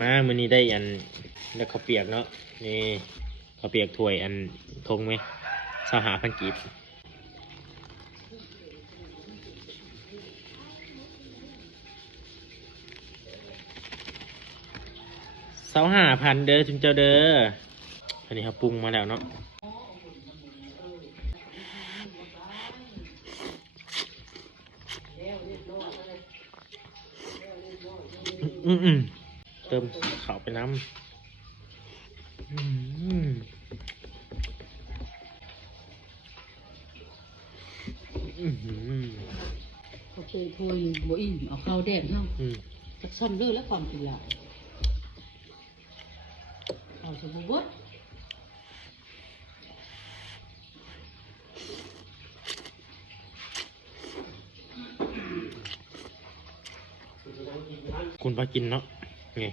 มื้อนี้ได้อันแล้วข้าวเปียกเนาะนี่ข้าวเปียกถ้วยอันทงไหม25,000กีบ25,000เด้อจุนเจ้าเด้ออันนี้เขาปรุงมาแล้วเนาะเติมข้าวไปน้ำเขาเคยโทยบ่อิ่มเอาข้าวแดงเนาะจักซ้ำเด้อแล้วความกินหลายเอาสมบูรณ์คุณพากินเนาะไง